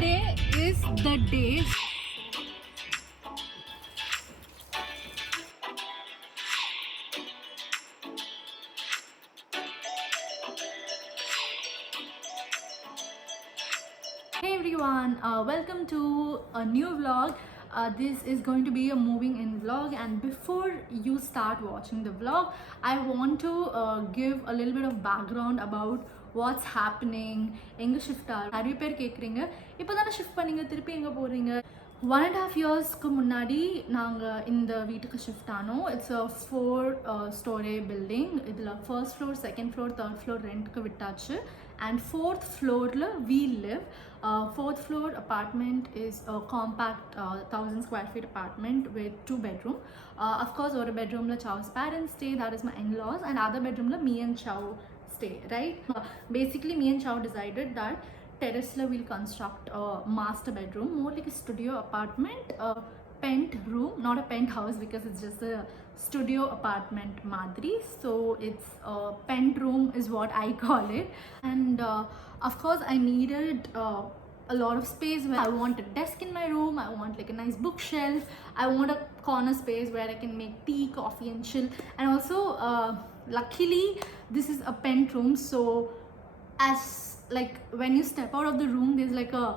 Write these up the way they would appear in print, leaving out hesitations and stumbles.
Today is the day. Hey everyone, welcome to a new vlog. This is going to be a moving in vlog, and before you start watching the vlog, I want to give a little bit of background about what's happening. எங்க shift ஆகும் நிறைய பேர் கேட்குறீங்க, இப்போ தானே shift பண்ணீங்க, திருப்பி எங்கே போகிறீங்க? 1.5 yearsக்கு முன்னாடி நாங்கள் இந்த வீட்டுக்கு ஷிஃப்ட் ஆனோம். It's a 4 story building. இதில் first floor, second floor, third floor ரெண்ட்க்கு விட்டாச்சு. And 4th floor we live. 4th floor apartment is a compact 1000 square feet apartment with 2 bedroom. Of course, one bedroom la Chow's parents stay, that is my in-laws, and other bedroom la me and Chow stay, right? Basically me and Chow decided that terrace la we'll construct a master bedroom, more like a studio apartment, pent room, not a penthouse because it's just a studio apartment madri. So it's a pent room is what I call it. And of course I needed a lot of space. Where I want a desk in my room, I want like a nice bookshelf, I want a corner space where I can make tea, coffee and chill. And also luckily this is a pent room, so as like when you step out of the room there's like a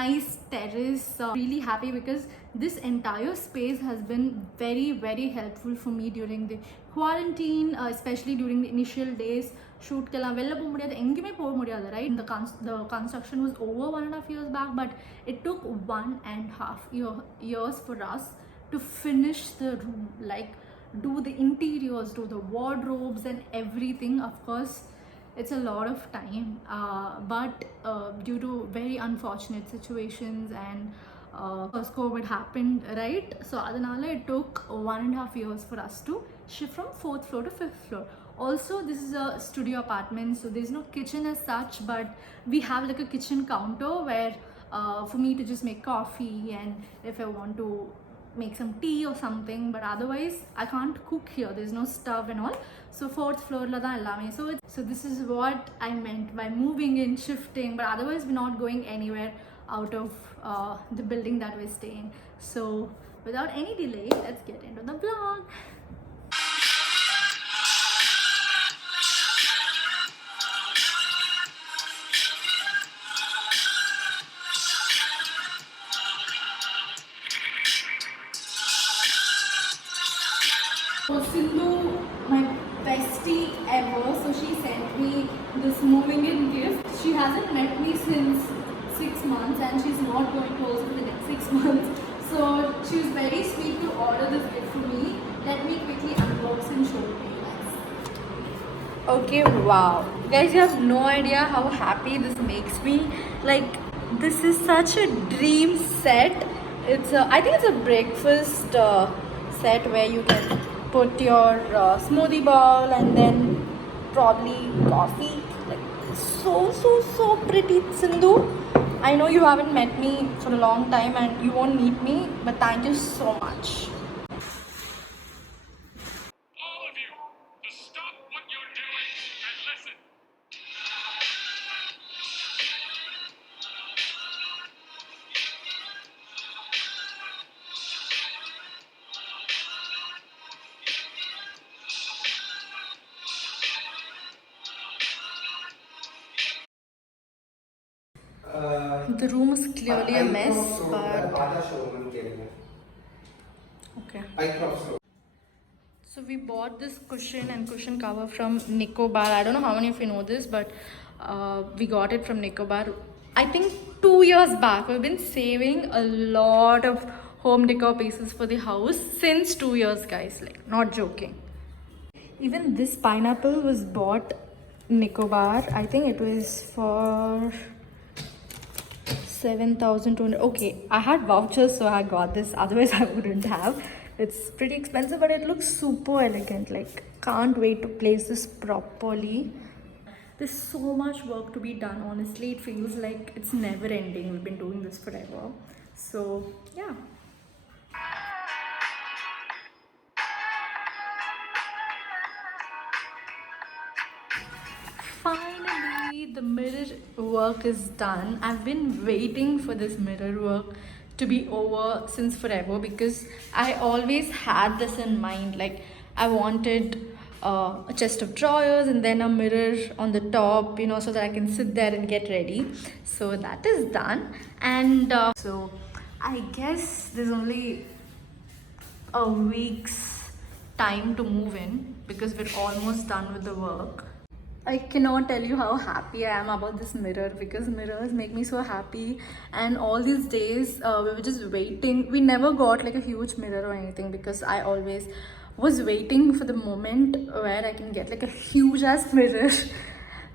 nice terrace. Really happy because this entire space has been very helpful for me during the quarantine, especially during the initial days. Shoot kella vella po mudiyadhu, engime po mudiyadhu, right? The construction was over 1.5 years back, but it took 1.5 years for us to finish the room, like do the interiors, do the wardrobes and everything. Of course it's a lot of time, but due to very unfortunate situations and first COVID happened, right? So adanala it took 1.5 years for us to shift from 4th floor to 5th floor. Also this is a studio apartment, so there's no kitchen as such, but we have like a kitchen counter where for me to just make coffee and if I want to make some tea or something, but otherwise I can't cook here, there's no stove and all. So 4th floor la dhaan ellame. So this is what I meant by moving in, shifting, but otherwise we're not going anywhere out of the building that we're staying. So without any delay, let's get into the vlog. So Sindhu, my bestie ever, so she sent me this moving in gift. She hasn't met me since 6 months and she's not going to also for the next 6 months. So she was very sweet to order this gift for me. Let me quickly unbox and show it to you guys. Okay, wow. Guys, you have no idea how happy this makes me. Like, this is such a dream set. It's I think it's a breakfast set where you can put your smoothie bowl and then probably coffee. Like so pretty. Sindhu, I know you haven't met me for a long time and you won't meet me, but thank you so much. All of you, to stop what you're doing and listen. The room is clearly a mess, but okay. So we bought this cushion and cushion cover from Nicobar. I don't know how many of you know this, but we got it from Nicobar. I think 2 years back. We've been saving a lot of home decor pieces for the house since 2 years, guys. Like, not joking. Even this pineapple was bought Nicobar. I think it was for 7,200. Okay, I had vouchers, so I got this. Otherwise, I wouldn't have. It's pretty expensive, but it looks super elegant. Like, can't wait to place this properly. There's so much work to be done. Honestly, it feels like it's never ending. We've been doing this forever. So, yeah. Finally, the mirror work is done. I've been waiting for this mirror work to be over since forever because I always had this in mind. Like, I wanted a chest of drawers and then a mirror on the top, you know, so that I can sit there and get ready. So that is done. And so I guess there's only a week's time to move in because we're almost done with the work. I cannot tell you how happy I am about this mirror because mirrors make me so happy. And all these days, we were just waiting. We never got like a huge mirror or anything because I always was waiting for the moment where I can get like a huge ass mirror.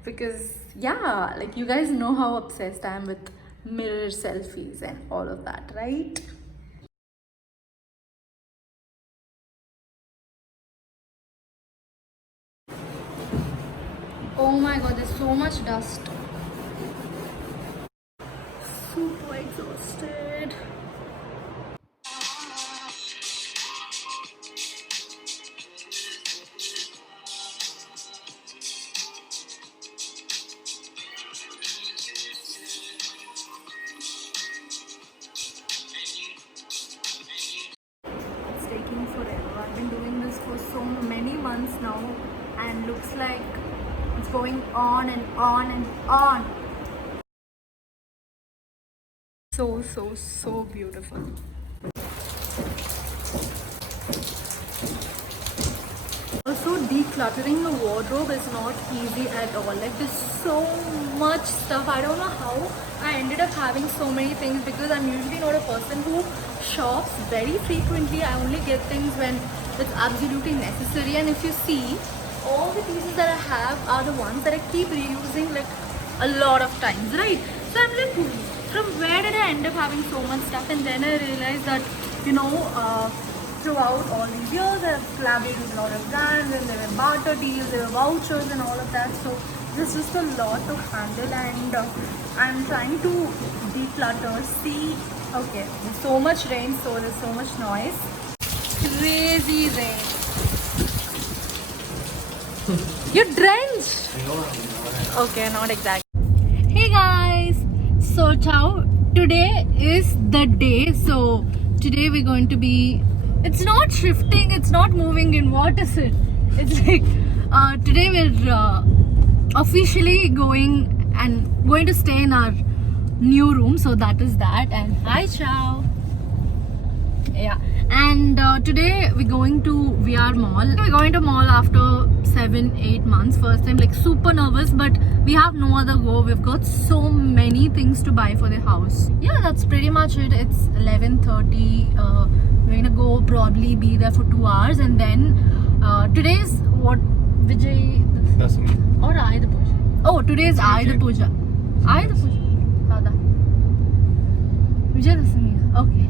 Because, yeah, like you guys know how obsessed I am with mirror selfies and all of that, right? Oh my god, there's so much dust. Super exhausted. It's taking forever. I've been doing this for so many months now, and looks like it's going on and on and on. So beautiful. Also, decluttering the wardrobe is not easy at all. Like, there's so much stuff. I don't know how I ended up having so many things because I'm usually not a person who shops very frequently. I only get things when it's absolutely necessary. And if you see, all the pieces that I have are the ones that I keep reusing like a lot of times, right? So I'm like, from where did I end up having so much stuff? And then I realized that, you know, throughout all these years, I've collaborated with a lot of brands, and there were barter deals, there were vouchers, and all of that. So there's just a lot to handle, and I'm trying to declutter. See, okay, there's so much rain, so there's so much noise. Crazy rain. You're drenched. Okay, not exactly. Hey guys, so ciao. Today is the day. So today we're going to be. It's not shifting. It's not moving in. What is it? It's like today we're officially going to stay in our new room. So that is that. And hi, ciao. Yeah, and today we're going to VR Mall. We're going to mall after 7-8 months. First time, like super nervous, but we have no other go. We've got so many things to buy for the house. Yeah, that's pretty much it. It's 11:30. We're gonna go probably be there for 2 hours, and then today's what Vijay or Ayudha Puja. Oh, today's Ayudha Puja. Ayudha Puja. Kada. Vijayadashami. Okay.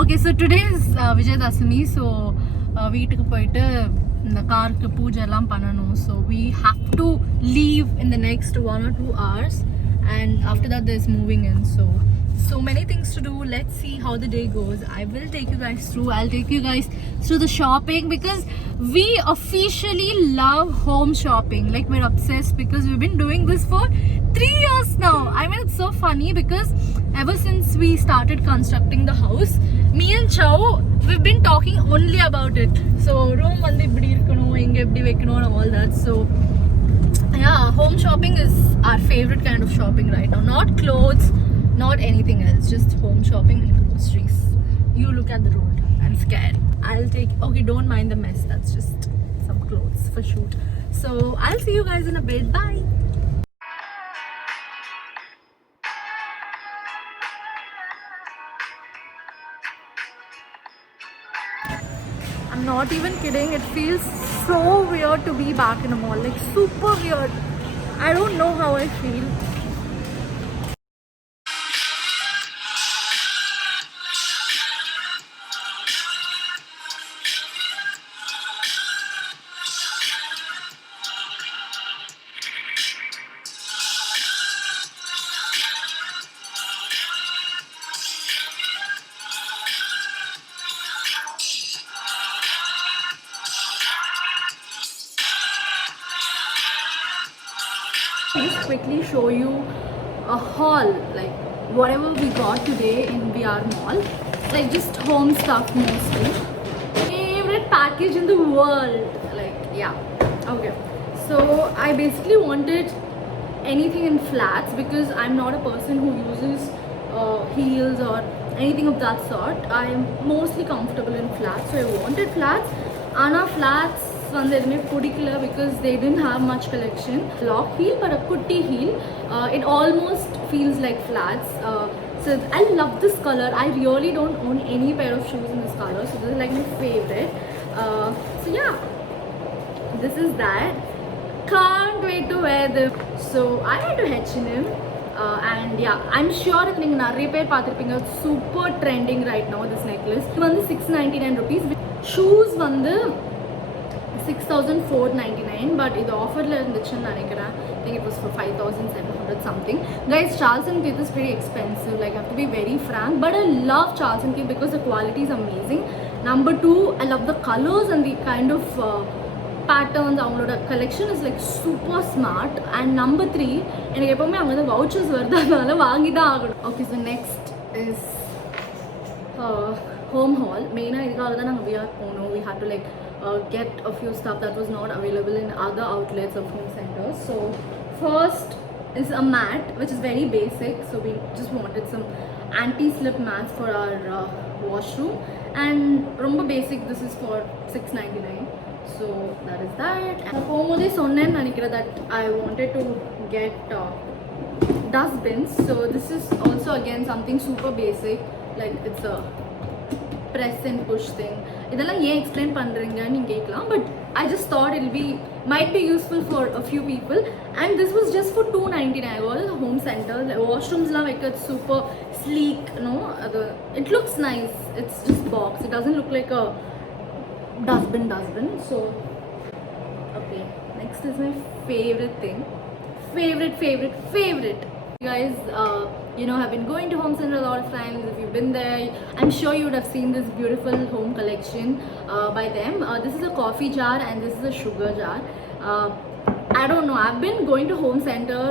Okay, so today is Vijayadashami, so வீட்டுக்கு போயிட்டு இந்த காருக்கு பூஜை எல்லாம் பண்ணணும். So we have to leave in the next 1 or 2 hours, and after that there's moving in. So many things to do. Let's see how the day goes. I will take you guys through. I'll take you guys through the shopping because we officially love home shopping. Like, we're obsessed because we've been doing this for 3 years now. I mean, it's so funny because ever since we started constructing the house, me and Chow, we've been talking only about it. So room vandu ippadi irukano, inga eppadi vekkano and all that. So yeah, home shopping is our favorite kind of shopping right now. Not clothes, not anything else, just home shopping and groceries. You look at the road. I'm scared. I'll take. Okay, don't mind the mess. That's just some clothes for shoot. So I'll see you guys in a bit. Bye. I'm not even kidding. It feels so weird to be back in a mall. Like, super weird. I don't know how I feel. quickly show you a haul, like whatever we got today in VR Mall, like just home stuff mostly. Favorite package in the world, like yeah, okay. So I basically wanted anything in flats because I'm not a person who uses heels or anything of that sort. I'm mostly comfortable in flats, so I wanted flats. Anna flats வந்து எதுவுமே பிடிக்கல because they didn't have much collection. Lock heel but a kutti heel. It almost feels like flats. So I love this color. I really don't own any pair of shoes in this color, so this is like my favorite. So yeah, this is that. Can't wait to wear them. So I went to H&M and yeah, I'm sure it's super trending right now, this necklace. It was 699 rupees. Shoes வந்து 6,499, but இது ஆஃபரில் இருந்துச்சுன்னு நினைக்கிறேன். I think it was for 5,700 something. Guys, Charles & Keith is pretty expensive, like I have to be very frank, but I love Charles & Keith because the quality is amazing. Number 2, I love the colors and the kind of patterns. அவங்களோட collection is like super smart. And number 3, எனக்கு எப்பவுமே அங்கே vouchers வருது, அதனால வாங்கி தான் ஆகணும். Okay, so next is home haul. மெயினாக இதுக்காக தான் நாங்கள் VR போனோம். We had to like get a few stuff that was not available in other outlets of home centers. So first is a mat, which is very basic. So we just wanted some anti-slip mats for our washroom, and rumba basic. This is for 699. So that is that. And pomode sonnen nanikira that I wanted to get dustbins. So this is also again something super basic, like it's a press and push thing. இதெல்லாம் ஏன் explain பண்ணுறீங்கன்னு நீங்கள் கேட்கலாம், but I just thought it'll be might be useful for a few people. And this was just for 299. All the home centers, like washrooms like it's super sleek, no, it looks nice. It's just box, it doesn't look like a dustbin. So okay, next is my favorite thing. Favorite. You guys, you know, have been going to home center a lot of times. If you've been there, I'm sure you would have seen this beautiful home collection by them. This is a coffee jar and this is a sugar jar. I don't know, I've been going to home center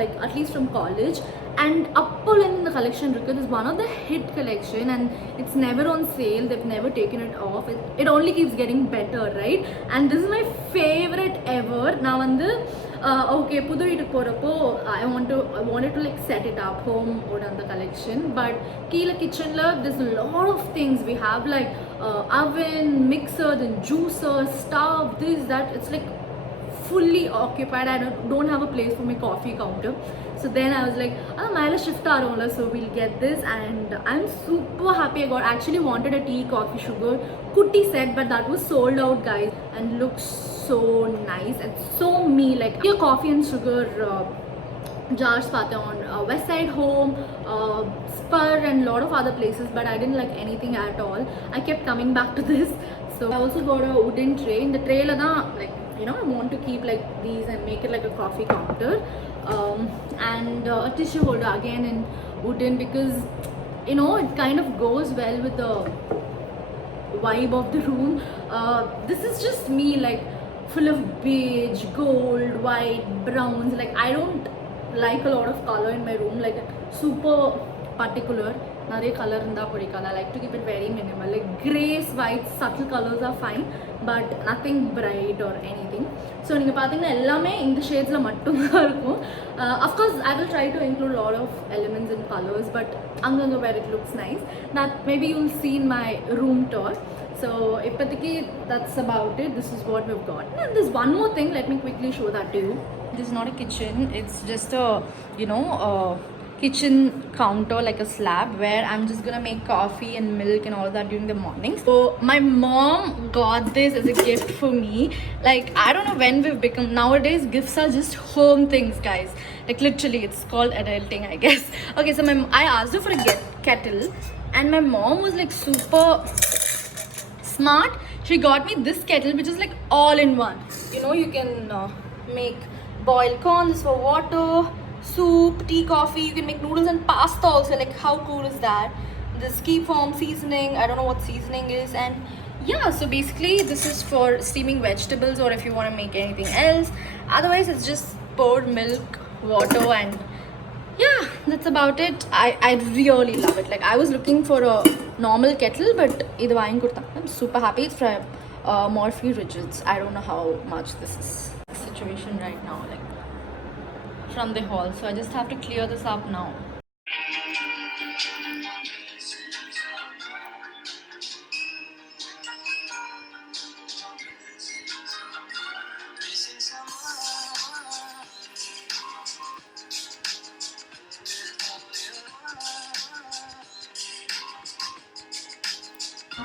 like at least from college, and Apple in the collection is one of the hit collection, and it's never on sale. They've never taken it off. It only keeps getting better, right? And this is my favorite ever. Now okay, புது வீட்டுக்கு போறப்போ I wanted to like set it up home or on the collection, but கீழ kitchenல there's a lot of things. We have like oven, mixer, then juicer, stove, this, that. It's like fully occupied. I don't have a place for my coffee counter. So then I was like, I'll shift our owner, so we'll get this. And I'm super happy. I actually wanted a tea, coffee, sugar, kutti set, but that was sold out, guys. And looks so nice and so me. Like your coffee and sugar jars paate on West Side Home, Spur, and lot of other places, but I didn't like anything at all. I kept coming back to this. So I also got a wooden tray. In the tray la like, you know, I want to keep like these and make it like a coffee counter, and a tissue holder again in wooden, because you know it kind of goes well with the vibe of the room. This is just me, like full of beige, gold, white, browns. Like I don't like a lot of color in my room, like super particular. நிறைய colour இருந்தால் பிடிக்காது. I like to keep it very minimal, like grays, whites, subtle colors are fine, but nothing bright or anything. So நீங்கள் பார்த்தீங்கன்னா எல்லாமே இந்த ஷேட்ஸில் மட்டும்தான் இருக்கும். Of course I will try to include a lot of elements and colors, but அங்கங்கே where it looks nice, that maybe you'll see in my room tour. So இப்போதைக்கு that's about it. This is what we've got. And there's one more thing, let me quickly show that to you. This is not a kitchen, it's just a, you know, kitchen counter, like a slab where I'm just gonna make coffee and milk and all that during the morning. So my mom got this as a gift for me. Like I don't know when we've become, nowadays gifts are just home things, guys. Like literally it's called adulting, I guess. Okay, so I asked her for a kettle, and my mom was like super smart. She got me this kettle, which is like all in one. You know, you can make boiled corns for water, soup, tea, coffee. You can make noodles and pasta also. Like how cool is that? This keep form seasoning, I don't know what seasoning is. And yeah, so basically this is for steaming vegetables, or if you want to make anything else. Otherwise it's just pour milk, water, and yeah, that's about it. I really love it. Like, I was looking for a normal kettle, but idu vain kurta. I'm super happy. It's from Morphe Rigids. I don't know how much this is situation right now, like from the hall. So I just have to clear this up now.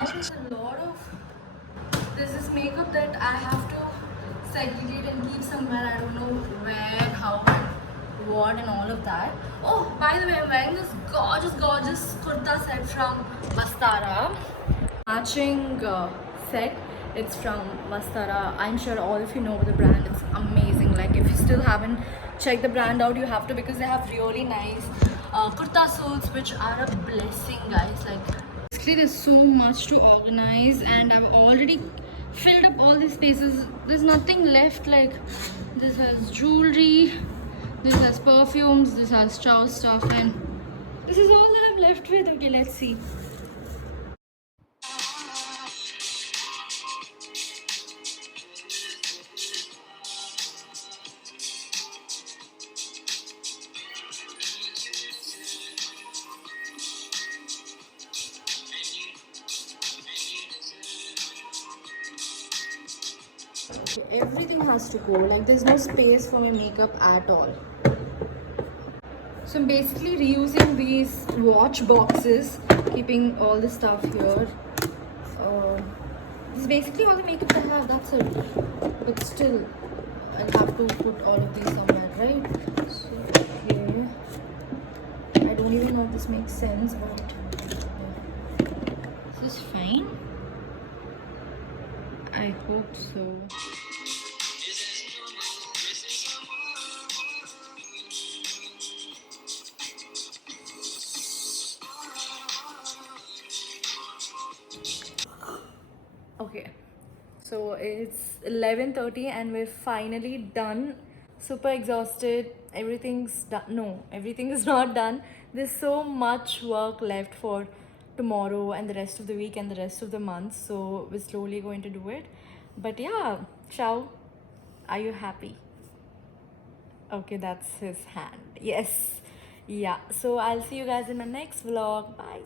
There is a lot of this makeup that I have to segregate and keep somewhere. I don't know where, how, and what, and all of that. Oh, by the way, I'm wearing this gorgeous kurta set from Vastara. Matching set. It's from Vastara. I'm sure all of you know the brand. It's amazing. Like, if you still haven't checked the brand out, you have to, because they have really nice kurta suits, which are a blessing, guys. Like, basically, there's so much to organize, and I've already filled up all these spaces. There's nothing left. Like, this has jewelry, this has perfumes, this has chow stuff, and this is all that I'm left with. Okay, let's see. Okay, everything has to go. Like, there's no space for my makeup at all. So I'm basically reusing these watch boxes, keeping all the stuff here. This is basically all the makeup I have. That's it. But still, I'll have to put all of these somewhere, right? So, okay. I don't even know if this makes sense, but yeah. This is fine. I hope so. Okay, so it's 11:30 and we're finally done. Super exhausted. Everything's done. No, everything is not done. There's so much work left for tomorrow and the rest of the week and the rest of the month. So we're slowly going to do it. But yeah, Chow, are you happy? Okay, that's his hand. Yes. Yeah. So I'll see you guys in my next vlog. Bye.